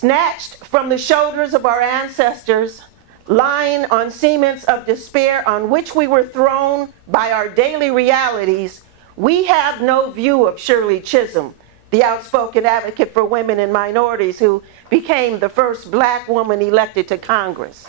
Snatched from the shoulders of our ancestors, lying on cements of despair on which we were thrown by our daily realities, we have no view of Shirley Chisholm, the outspoken advocate for women and minorities who became the first black woman elected to Congress.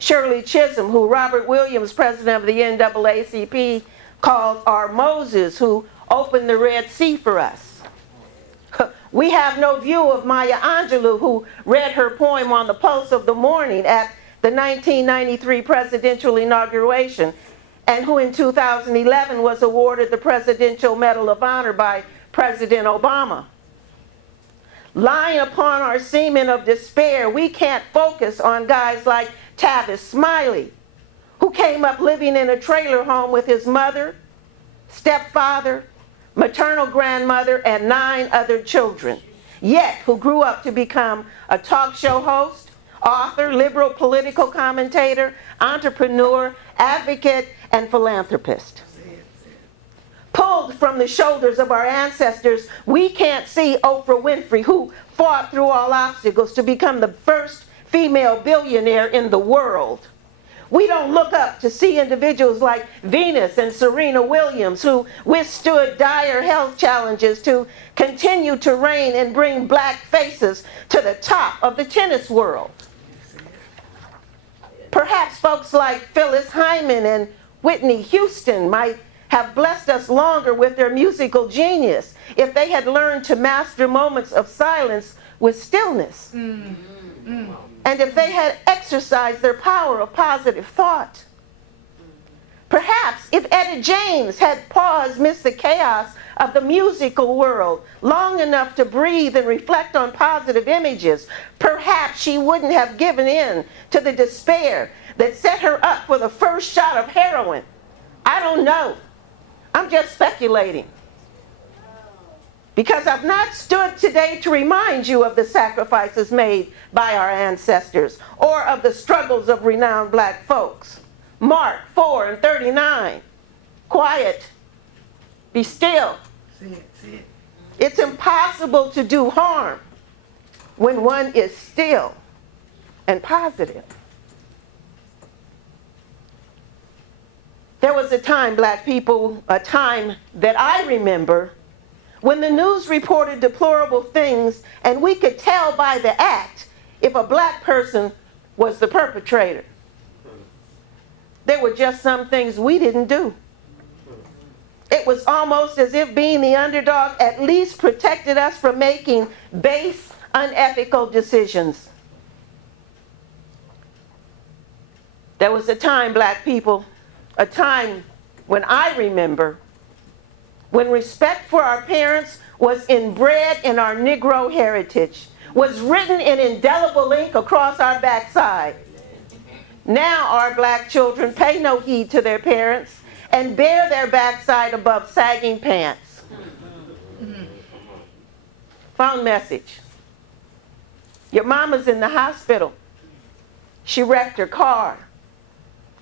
Shirley Chisholm, who Robert Williams, president of the NAACP, called our Moses, who opened the Red Sea for us. We have no view of Maya Angelou, who read her poem on the pulse of the morning at the 1993 presidential inauguration, and who in 2011 was awarded the Presidential Medal of Honor by President Obama. Lying upon our semen of despair, we can't focus on guys like Tavis Smiley, who came up living in a trailer home with his mother, stepfather, maternal grandmother, and 9 other children, yet who grew up to become a talk show host, author, liberal political commentator, entrepreneur, advocate, and philanthropist. Pulled from the shoulders of our ancestors, we can't see Oprah Winfrey, who fought through all obstacles to become the first female billionaire in the world. We don't look up to see individuals like Venus and Serena Williams, who withstood dire health challenges to continue to reign and bring black faces to the top of the tennis world. Perhaps folks like Phyllis Hyman and Whitney Houston might have blessed us longer with their musical genius if they had learned to master moments of silence with stillness. And if they had exercised their power of positive thought. Perhaps if Etta James had paused amidst the chaos of the musical world long enough to breathe and reflect on positive images, perhaps she wouldn't have given in to the despair that set her up for the first shot of heroin. I don't know. I'm just speculating. Because I've not stood today to remind you of the sacrifices made by our ancestors or of the struggles of renowned black folks. Mark 4:39. Quiet. Be still. It's impossible to do harm when one is still and positive. There was a time, black people, a time that I remember, when the news reported deplorable things and we could tell by the act if a black person was the perpetrator. There were just some things we didn't do. It was almost as if being the underdog at least protected us from making base, unethical decisions. There was a time, black people, a time when I remember, when respect for our parents was inbred in our Negro heritage, was written in indelible ink across our backside. Now our black children pay no heed to their parents and bear their backside above sagging pants. Phone message. Your mama's in the hospital. She wrecked her car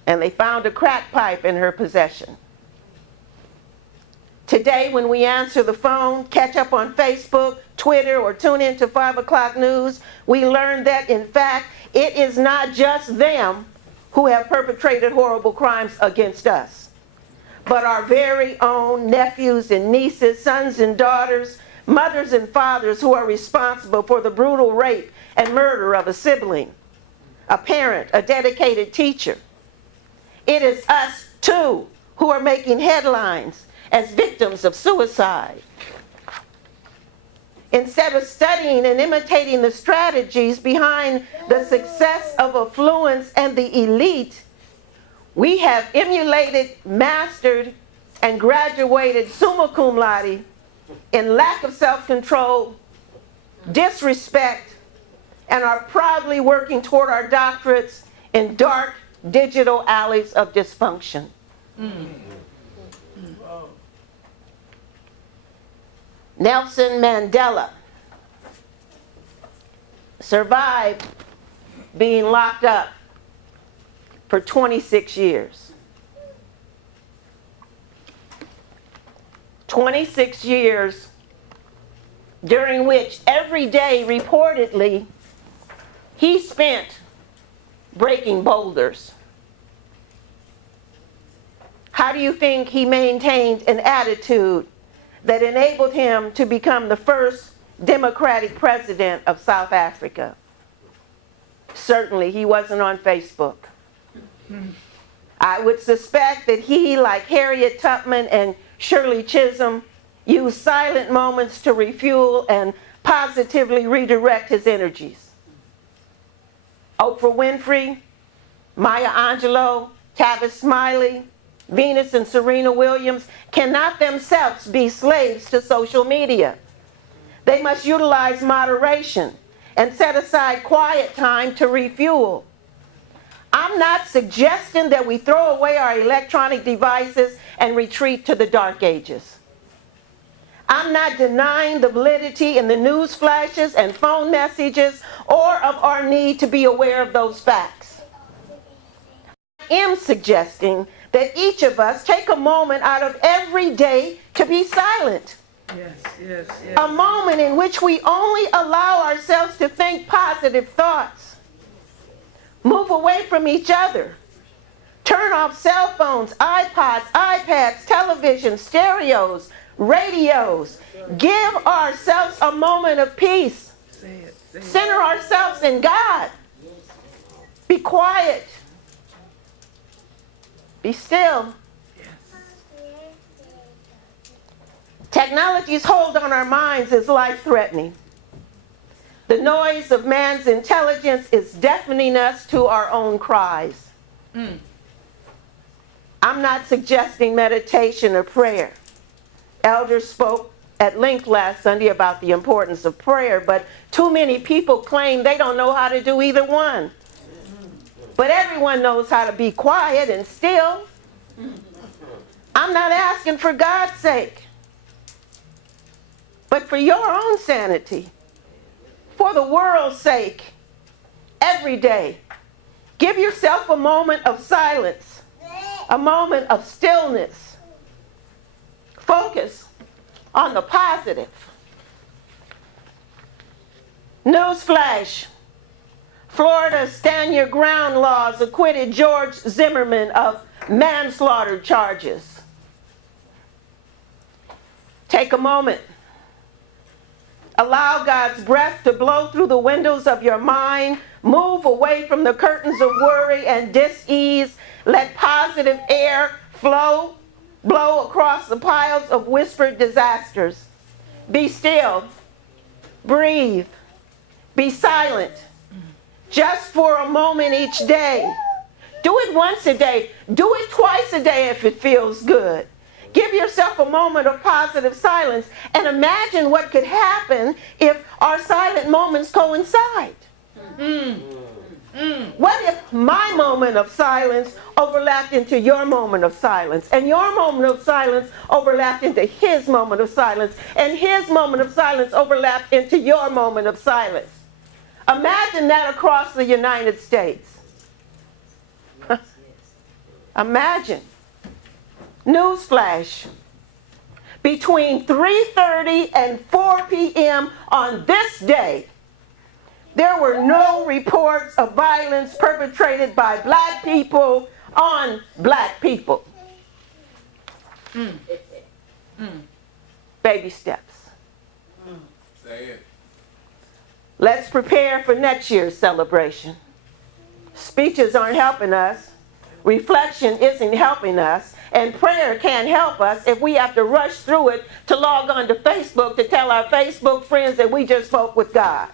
and they found a crack pipe in her possession. Today, when we answer the phone, catch up on Facebook, Twitter, or tune into 5 o'clock news, we learn that, in fact, it is not just them who have perpetrated horrible crimes against us, but our very own nephews and nieces, sons and daughters, mothers and fathers who are responsible for the brutal rape and murder of a sibling, a parent, a dedicated teacher. It is us, too, who are making headlines as victims of suicide. Instead of studying and imitating the strategies behind the success of affluence and the elite, we have emulated, mastered, and graduated summa cum laude in lack of self-control, disrespect, and are proudly working toward our doctorates in dark digital alleys of dysfunction. Nelson Mandela survived being locked up for 26 years. 26 years during which every day, reportedly, he spent breaking boulders. How do you think he maintained an attitude that enabled him to become the first democratic president of South Africa? Certainly, he wasn't on Facebook. I would suspect that he, like Harriet Tubman and Shirley Chisholm, used silent moments to refuel and positively redirect his energies. Oprah Winfrey, Maya Angelou, Tavis Smiley, Venus and Serena Williams cannot themselves be slaves to social media. They must utilize moderation and set aside quiet time to refuel. I'm not suggesting that we throw away our electronic devices and retreat to the dark ages. I'm not denying the validity in the news flashes and phone messages or of our need to be aware of those facts. I am suggesting that each of us take a moment out of every day to be silent. Yes. A moment in which we only allow ourselves to think positive thoughts. Move away from each other. Turn off cell phones, iPods, iPads, television, stereos, radios. Give ourselves a moment of peace. Center ourselves in God. Be quiet. Be still. Technology's hold on our minds is life-threatening. The noise of man's intelligence is deafening us to our own cries. I'm not suggesting meditation or prayer. Elders spoke at length last Sunday about the importance of prayer, but too many people claim they don't know how to do either one. But everyone knows how to be quiet and still. I'm not asking for God's sake, but for your own sanity, for the world's sake. Every day, give yourself a moment of silence, a moment of stillness. Focus on the positive. Newsflash. Florida's Stand Your Ground laws acquitted George Zimmerman of manslaughter charges. Take a moment. Allow God's breath to blow through the windows of your mind. Move away from the curtains of worry and dis-ease. Let positive air blow across the piles of whispered disasters. Be still. Breathe. Be silent. Just for a moment each day. Do it once a day. Do it twice a day if it feels good. Give yourself a moment of positive silence and imagine what could happen if our silent moments coincide. What if my moment of silence overlapped into your moment of silence, and your moment of silence overlapped into his moment of silence, and his moment of silence overlapped into your moment of silence? Imagine that across the United States. Imagine. Newsflash. Between 3:30 and 4 p.m. on this day, there were no reports of violence perpetrated by black people on black people. Baby steps. Say it. Let's prepare for next year's celebration. Speeches aren't helping us. Reflection isn't helping us. And prayer can't help us if we have to rush through it to log on to Facebook to tell our Facebook friends that we just spoke with God.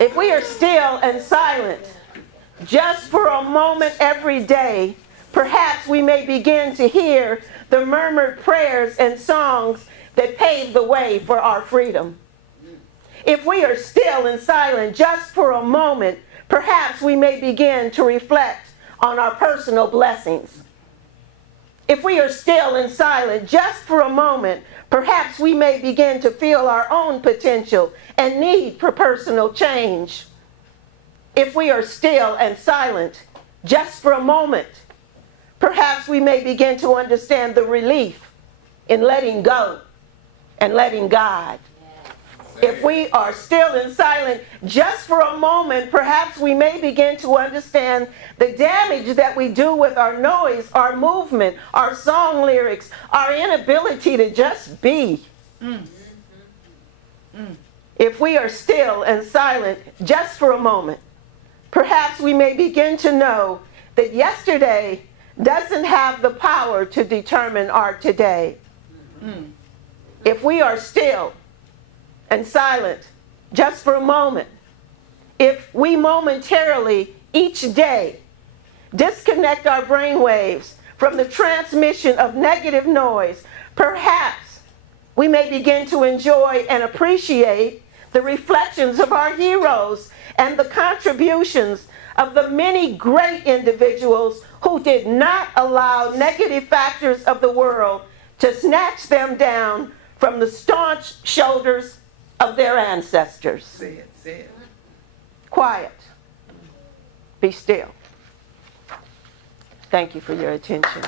If we are still and silent, just for a moment every day, perhaps we may begin to hear the murmured prayers and songs that pave the way for our freedom. If we are still and silent just for a moment, perhaps we may begin to reflect on our personal blessings. If we are still and silent just for a moment, perhaps we may begin to feel our own potential and need for personal change. If we are still and silent just for a moment, perhaps we may begin to understand the relief in letting go and letting God. If we are still and silent just for a moment, perhaps we may begin to understand the damage that we do with our noise, our movement, our song lyrics, our inability to just be. If we are still and silent just for a moment, perhaps we may begin to know that yesterday doesn't have the power to determine our today. If we are still and silent just for a moment, if we momentarily each day disconnect our brain waves from the transmission of negative noise, perhaps we may begin to enjoy and appreciate the reflections of our heroes and the contributions of the many great individuals who did not allow negative factors of the world to snatch them down from the staunch shoulders of their ancestors. Say it. Quiet. Be still. Thank you for your attention.